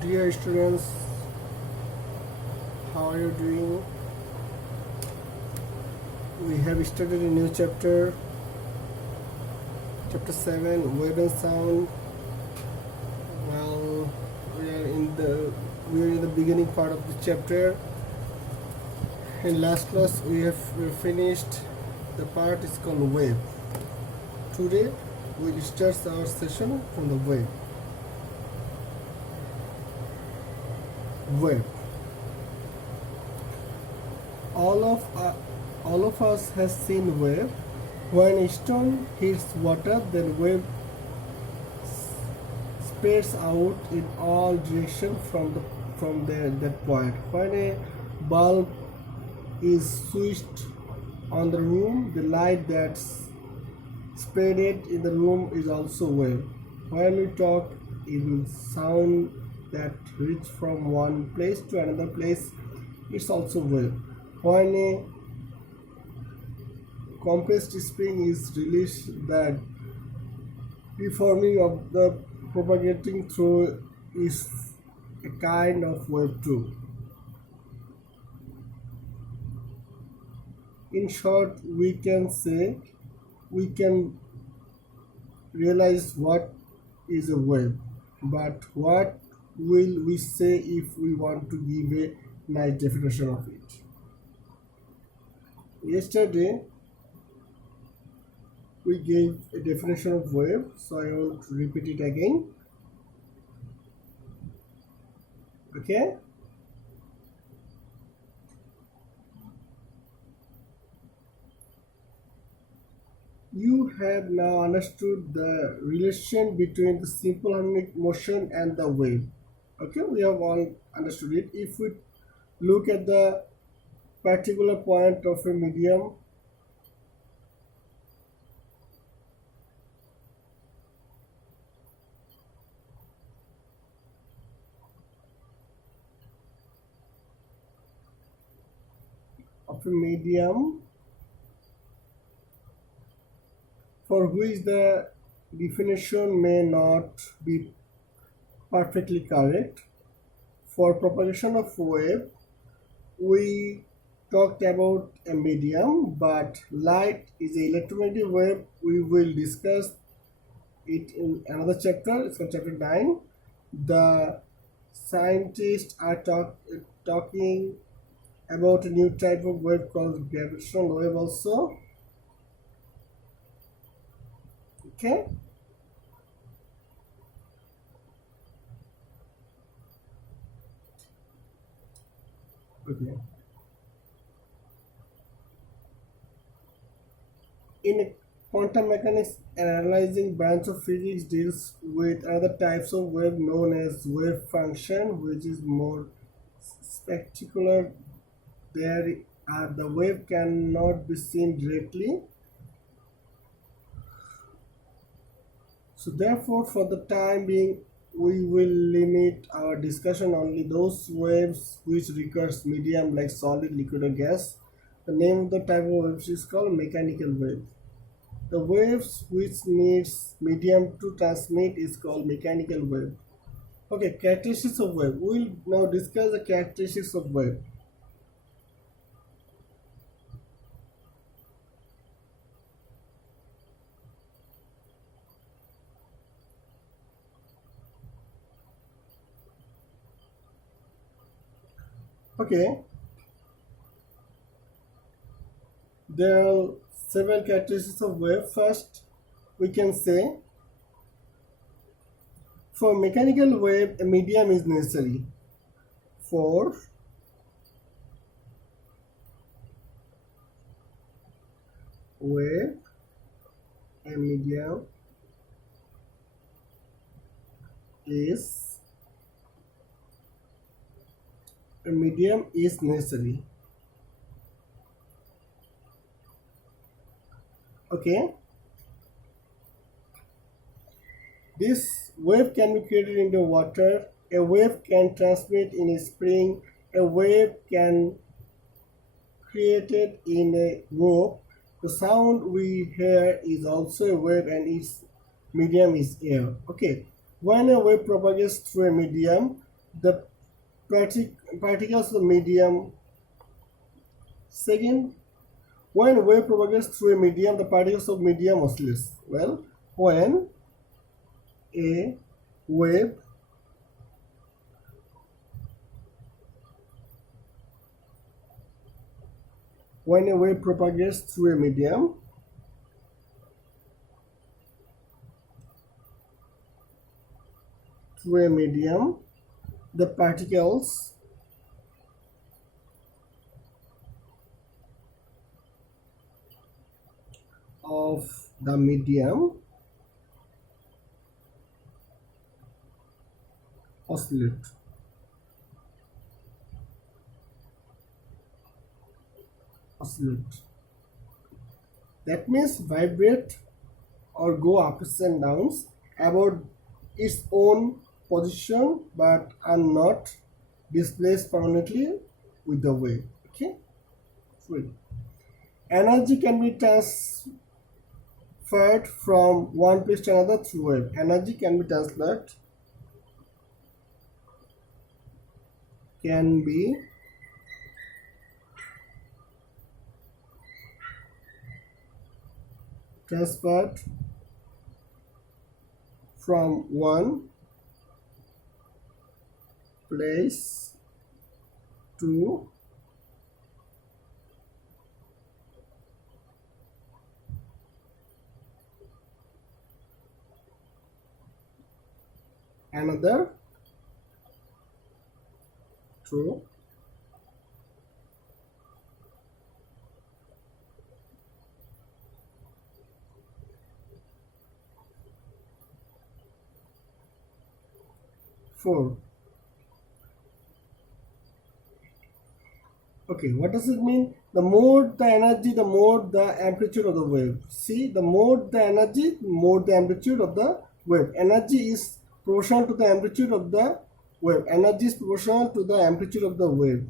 Dear students, how are you doing? We have started a new chapter, chapter 7, wave and sound. Well, we are in the beginning part of the chapter. In last class we finished the part is called wave. Today we will start our session from the wave. Wave. All of us has seen wave. When a stone hits water, then wave spreads out in all directions from that point. When a bulb is switched on the room, the light that's spreaded in the room is also wave. When we talk, it will sound that reach from one place to another place. It's also wave. When a compressed spring is released, that reforming of the propagating through is a kind of wave too. In short, we can realize what is a wave, but what will we say if we want to give a nice definition of it? Yesterday we gave a definition of wave, so I want to repeat it again. Okay? You have now understood the relation between the simple harmonic motion and the wave. Okay, we have all understood it. If we look at the particular point of a medium, for which the definition may not be perfectly correct. For propagation of wave, we talked about a medium, but light is an electromagnetic wave. We will discuss it in another chapter. It's called chapter 9. The scientists are talking about a new type of wave called gravitational wave also. Okay? Okay. In quantum mechanics, an analyzing branch of physics deals with other types of wave known as wave function, which is more spectacular. The wave cannot be seen directly. So therefore, for the time being, we will limit our discussion only those waves which requires medium like solid, liquid or gas. The name of the type of waves is called mechanical wave. The waves which needs medium to transmit is called mechanical wave. Okay, characteristics of wave. We will now discuss the characteristics of wave. Okay, there are several characteristics of wave. First, we can say for mechanical wave, a medium is necessary. For wave, a medium is necessary. Okay, this wave can be created in the water. A wave can transmit in a spring. A wave can created in a rope. The sound we hear is also a wave and its medium is air. Okay, when a wave propagates through a medium, the particles of the medium. Second, when wave propagates through a medium, the particles of medium oscillates. Well, when a wave propagates through a medium, the particles of the medium oscillate. That means vibrate or go ups and downs about its own position, but are not displaced permanently with the wave. Okay. Energy can be transferred from one place to another through wave. Energy can be transferred from one place to another through four. Okay, what does it mean? The more the energy, the more the amplitude of the wave. See, the more the energy, more the amplitude of the wave. Energy is proportional to the amplitude of the wave. Energy is proportional to the amplitude of the wave.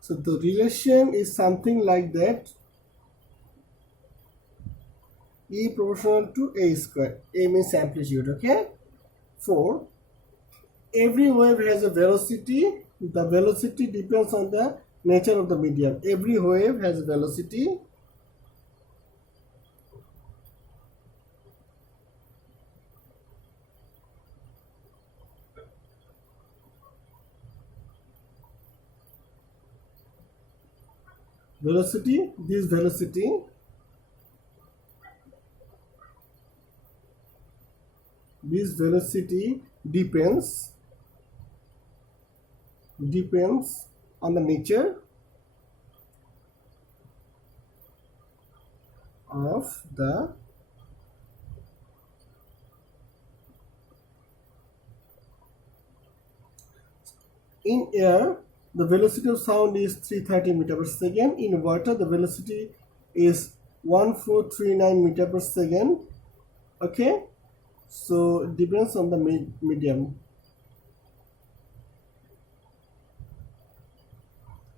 So the relation is something like that. E proportional to A square. A means amplitude, okay? 4. Every wave has a velocity. The velocity depends on the nature of the medium. Every wave has a velocity. This velocity depends on the nature of the in air. The velocity of sound is 330 meter per second. In water, the velocity is 1439 meter per second. Okay, so it depends on the medium.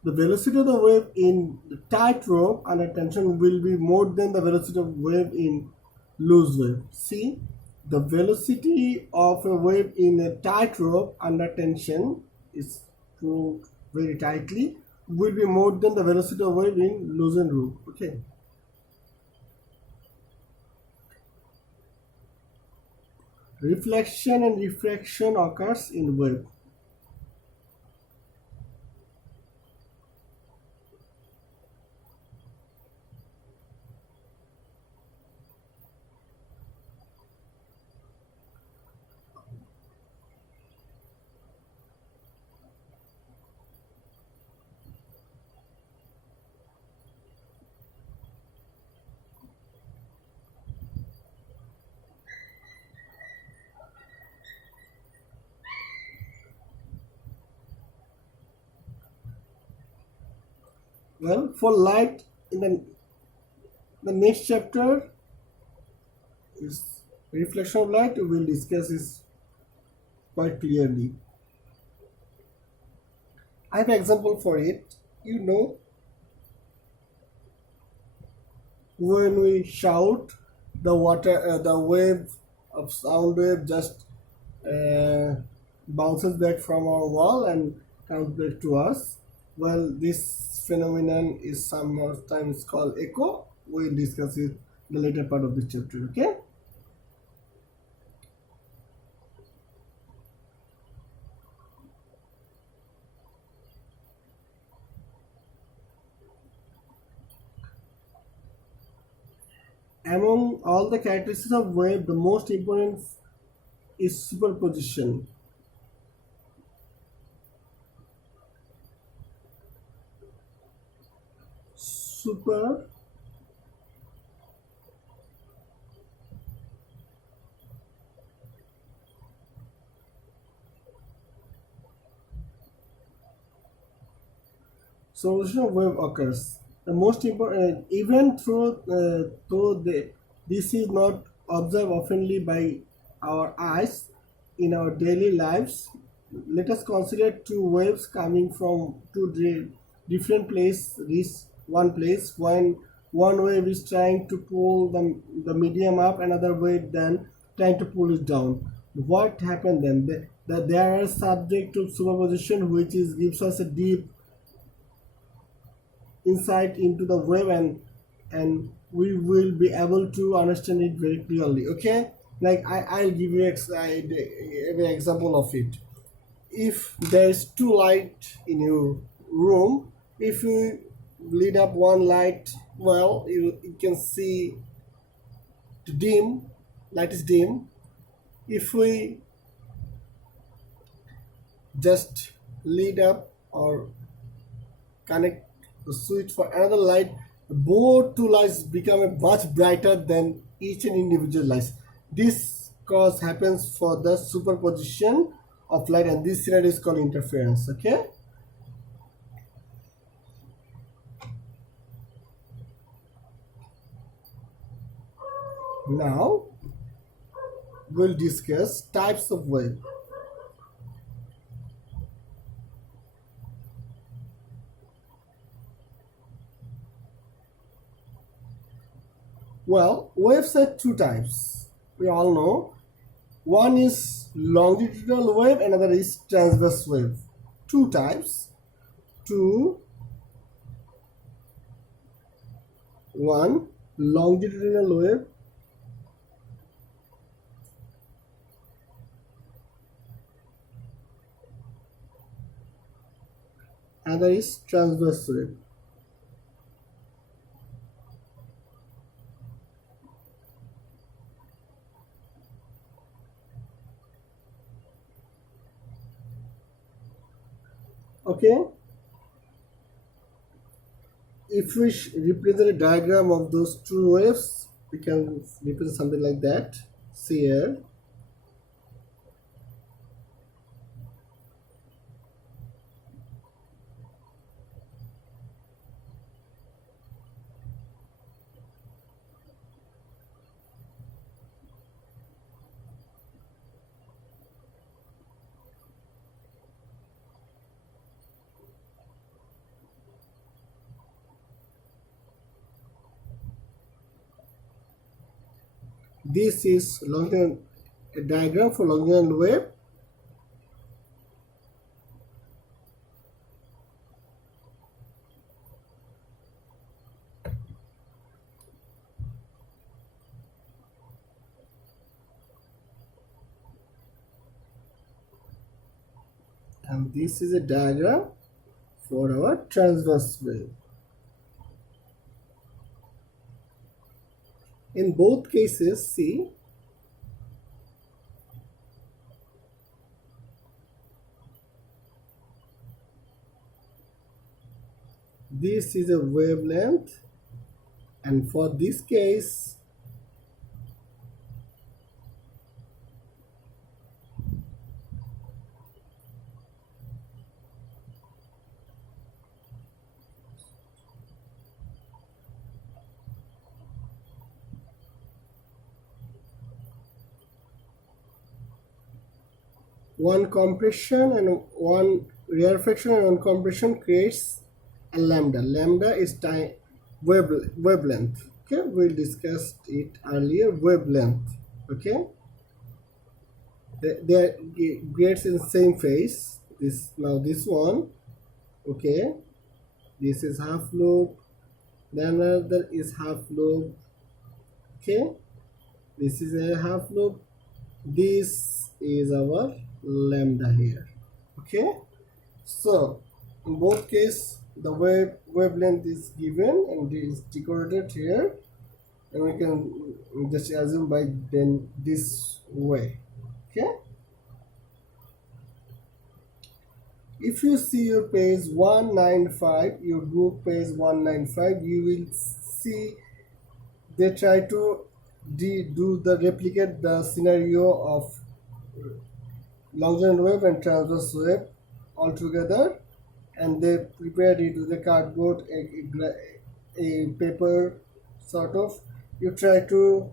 The velocity of the wave in the tight rope under tension will be more than the velocity of wave in loose wave. See, the velocity of a wave in a tight rope under tension is proved very tightly will be more than the velocity of wave in loosened rope. Okay. Reflection and refraction occurs in wave. Well, for light in the next chapter is reflection of light. We will discuss this quite clearly. I have an example for it. You know, when we shout, the wave of sound wave just uh, bounces back from our wall and comes back to us. Well, this phenomenon is sometimes called echo. We'll discuss it in the later part of the chapter. Okay. Among all the characteristics of wave, the most important is superposition. Super solution of wave occurs. The most important, even this is not observed oftenly by our eyes in our daily lives. Let us consider two waves coming from different place reach one place. When one wave is trying to pull the medium up, another wave then trying to pull it down. What happened then? They are subject to superposition, which is gives us a deep insight into the wave, and we will be able to understand it very clearly. Okay, like I'll give you an example of it. If there's two light in your room, if you lit up one light, well, you can see the dim light is dim. If we just lit up or connect the switch for another light, both two lights become much brighter than each and individual lights. This cause happens for the superposition of light, and this scenario is called interference. Okay. Now we'll discuss types of wave. Well, waves are two types. We all know. One is longitudinal wave, another is transverse wave. Two types. Two. One longitudinal wave, another is transverse wave. Okay. If we represent a diagram of those two waves, we can represent something like that. See here. This is a diagram for longitudinal wave. And this is a diagram for our transverse wave. In both cases, see, this is a wavelength, and for this case, one compression and one rarefaction and one compression creates a lambda. Lambda is wavelength. Okay, we discussed it earlier. Wavelength. Okay, they gets in same phase. This one. Okay, this is half loop. Then another is half loop. Okay, this is a half loop. This is our lambda here. Okay, so in both case the wavelength is given and it is decorated here, and we can just assume by then this way. Okay, if you see your page 195, your book page 195, you will see they try to do the replicate the scenario of Longitudinal wave and transverse wave altogether, and they prepared it with a cardboard, a paper sort of. You try to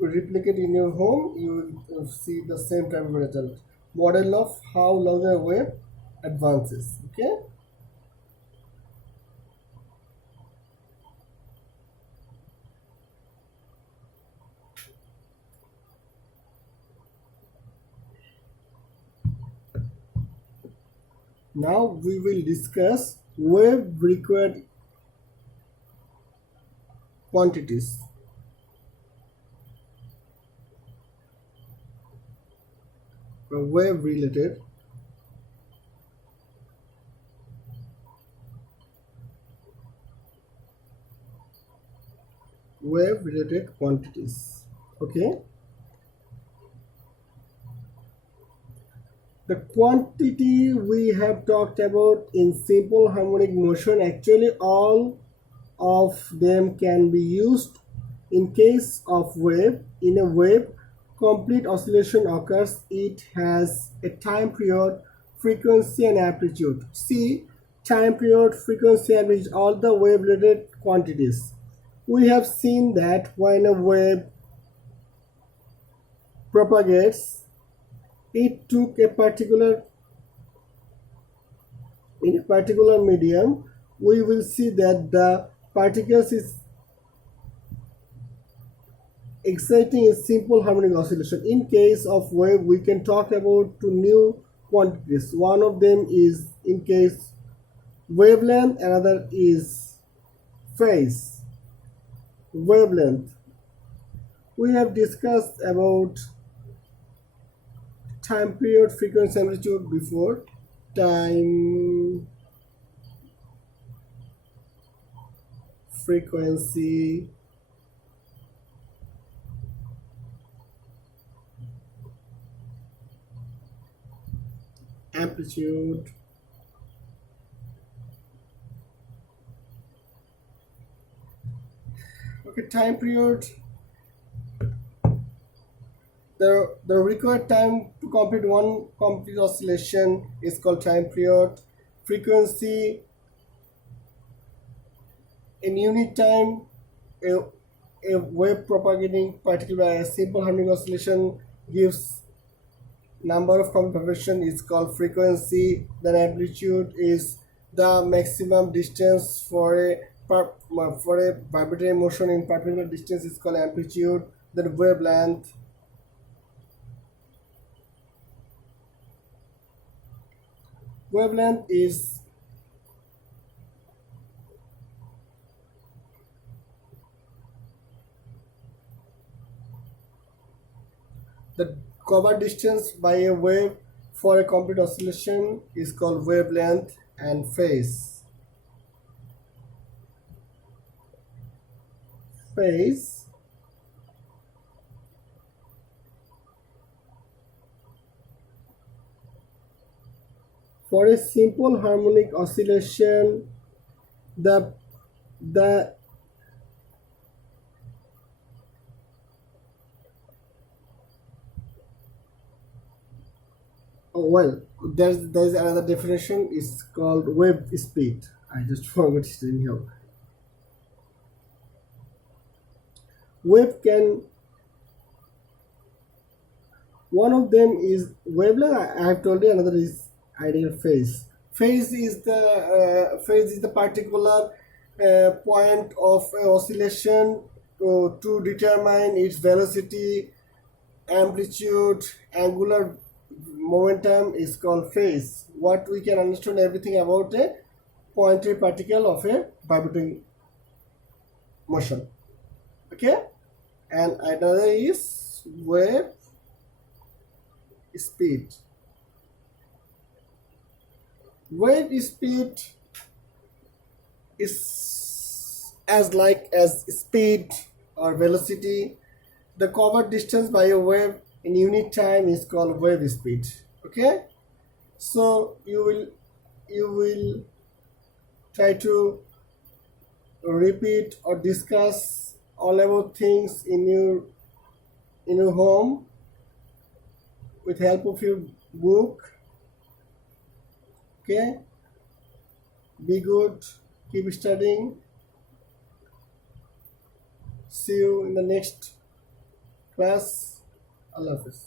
replicate in your home, you will see the same type of result. Model of how Longitudinal wave advances. Okay. Now we will discuss wave required quantities. Wave related quantities. Okay, the quantity we have talked about in simple harmonic motion, actually all of them can be used in case of wave. In a wave, complete oscillation occurs. It has a time period, frequency and amplitude. See, time period, frequency, amplitude, all the wave related quantities. We have seen that when a wave propagates, it took a particular in a particular medium, we will see that the particles is exciting a simple harmonic oscillation. In case of wave, we can talk about two new quantities. One of them is in case wavelength, another is phase. Wavelength, we have discussed about time period, frequency, amplitude before. Time, frequency, amplitude, okay. Time period, the required time to complete one complete oscillation is called time period. Frequency, in unit time, a wave propagating particularly a simple harmonic oscillation gives number of complete vibration is called frequency. Then amplitude is the maximum distance for a vibratory motion in particular distance is called amplitude. Then wavelength, wavelength is the cover distance by a wave for a complete oscillation is called wavelength. And phase, phase for a simple harmonic oscillation, the oh well, there's another definition. It's called wave speed. I just forgot it in here. Wave can, one of them is wavelength. I have told you. Another is ideal phase. Phase is the particular point of oscillation to determine its velocity, amplitude, angular momentum is called phase. What we can understand everything about a pointed particle of a vibrating motion. Okay, and another is wave speed. Wave speed is as like as speed or velocity. The covered distance by a wave in unit time is called wave speed. Okay, so you will try to repeat or discuss all about things in your home with help of your book. Okay, be good, keep studying. See you in the next class. Allah Hafiz.